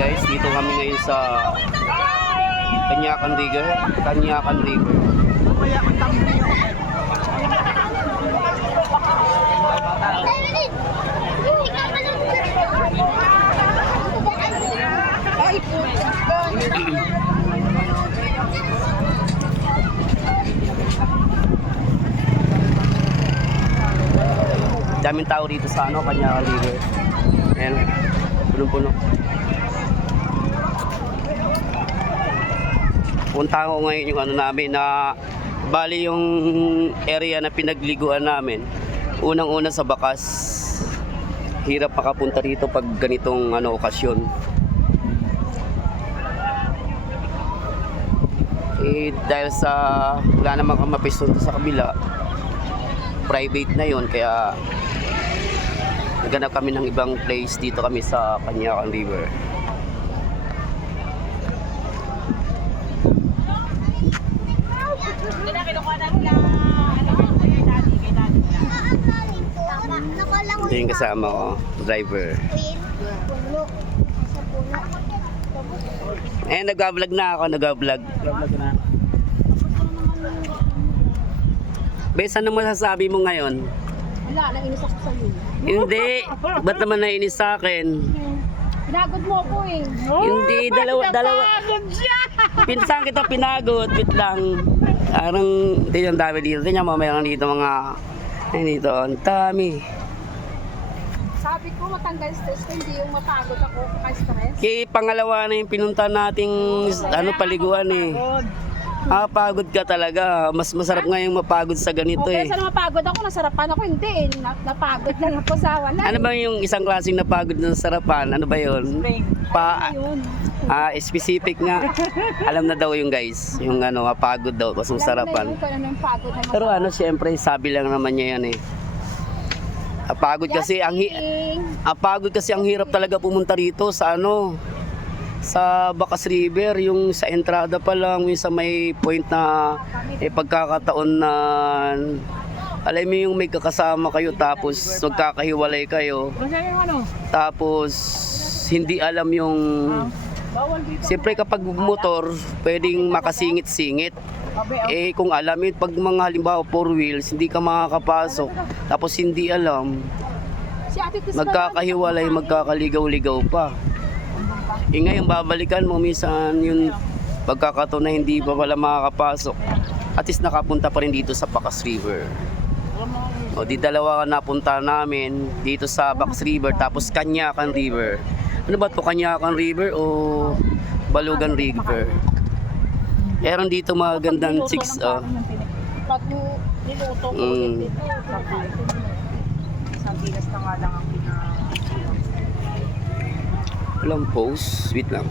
guys, dito kami ngayon sa Kanyakan River. Kanyakan River. Daming tao dito sa ano, Kanyakan River. Ayan, punong-puno. Punta ko ngayon yung ano namin na bali yung area na pinagliguan namin. Unang-una sa Bakas. Hirap makapunta rito pag ganitong ano okasyon. Eh, dahil sa wala namang kamapiston sa kabila, private na yon kaya naghanap kami ng ibang place dito kami sa Kanyakan River. Ito yung kasama ko, driver. Eh, nag-vlog na ako, nag-vlog. Bes, ano masasabi mo ngayon? Wala, nainis ako sa'yo. Hindi, ba't naman nainis sa akin? Pinagod mo ako eh. Hindi, dalawa, dalawa. Pinsan kita pinagod, wait lang. Parang, tingnan dami dito. Tingnan mo, mayroon dito mga, ay dito, ang dami. Sabi ko matanggal stress ko, hindi yung mapagod ako ka-stress. Kaya pangalawa na yung pinunta nating ano, paliguan eh. Ah, pagod ka talaga. Mas masarap nga yung mapagod sa ganito Okay, eh. sana mapagod ako, nasarapan ako, hindi eh. Na- Napagod lang ako sa wala. Ano ba yung isang klaseng napagod ng sarapan? Ano ba yun? Pa, Yun. ah, specific nga. Alam na daw yung guys. Yung ano, mapagod daw Alam sarapan. na yun kung ano yung pagod na Pero ano, siyempre, sabi lang naman niya yan eh. Ah, Pagod kasi ang hi- Yasing. ang pagod kasi ang hirap talaga pumunta rito sa ano sa Bacas River, yung sa entrada pa lang, yung sa may point na eh, pagkakataon na alam mo yung may kakasama kayo tapos magkakahiwalay kayo ano? tapos hindi alam yung dito. siyempre kapag motor pwedeng makasingit-singit eh kung alam yun pag mga halimbawa four wheels hindi ka makakapasok tapos hindi alam magkakahiwalay, magkakaligaw-ligaw pa. Eh ngayon, babalikan mo minsan yung pagkakataon na hindi pa pala makakapasok. At least nakapunta pa rin dito sa Bacas River. O di dalawa napunta namin dito sa Bacas River tapos Kanyakan River. Ano ba to Kanyakan River o Balugan River? Meron dito mga gandang chicks. Oh. Pag niluto ko Mm. dito, isang gilas na nga lang ang pina... Walang post. Wait lang.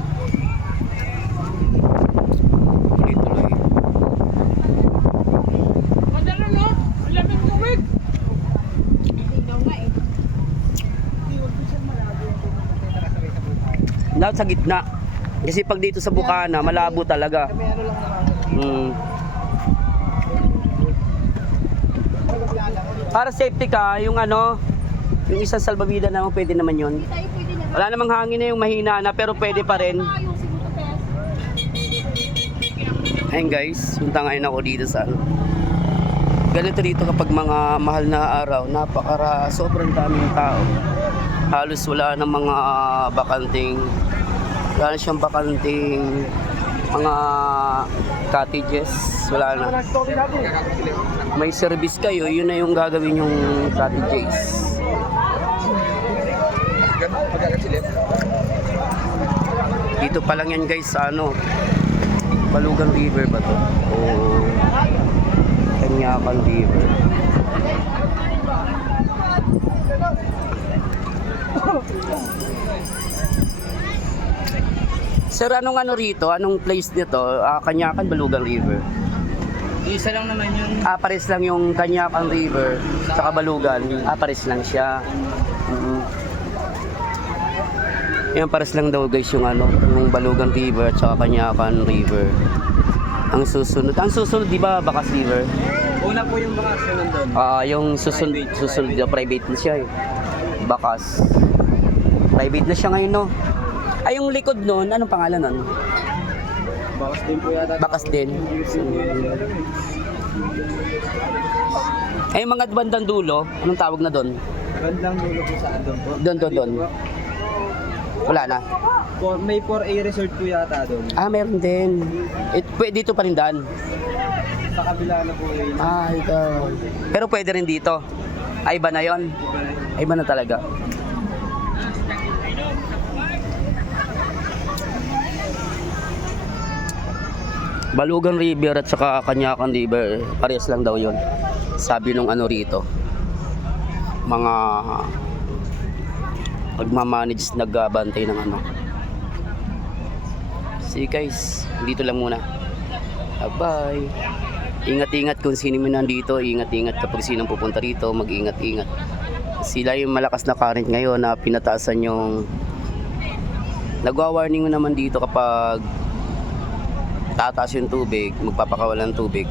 Nga eh. Sa gitna. Kasi pag dito sa Bukana, malabo talaga. Mm. Para safety ka, yung ano, yung isang salbabida naman pwede naman yun. Wala namang hangin na yung mahina na pero pwede pa rin. Ayun guys, punta ngayon ako dito sa ano. Ganito dito kapag mga mahal na araw, napakara, sobrang daming tao. Halos wala ng mga bakanting, wala na siyang bakanting mga cottages, wala na. May service kayo, yun na yung gagawin yung cottages. Dito pa lang yan guys sa ano, Balugan River ba to? O Kanyakan River. Sir, anong ano rito? Anong place nito? Ah, Kanyakan, Balugan River. Isa lang naman yun. Ah, pares lang yung Kanyakan River sa Balugan. Ah, pares lang siya. Mm. Yan, pares lang daw guys yung ano, yung Balugan River at saka Kanyakan River. Ang susunod, ang susunod di ba Bakas River? Una po yung bakasyon nandun. Ah, yung susunod, Private, susunod na private na siya eh. Bakas. Private na siya ngayon no. Ay, yung likod nun, anong pangalan nun? Bakas din po yata. Bakas din. Ay, yung mga bandang dulo, anong tawag na doon? Bandang dulo po sa doon po. Doon, doon, doon. Wala na. For, may 4A resort po yata doon. Ah, meron din. It, pwede dito pa rin daan. Sa kabila na po yun. Ah, ikaw. Pero pwede rin dito. Ay, iba na yon. Iba na talaga. Balugan River at saka Kanyakan River, parehas lang daw yon. Sabi nung ano rito, mga magmamanage, nagbabantay ng ano. See guys, dito lang muna. Bye. Ingat-ingat kung sino man nandito, ingat-ingat kapag sinong pupunta rito, mag-ingat-ingat. Sila yung malakas na current ngayon na pinataasan yung nagwa-warning naman dito kapag tataas yung tubig, magpapakawalan tubig.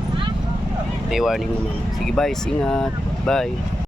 May warning naman. Sige, bye. Ingat. Bye.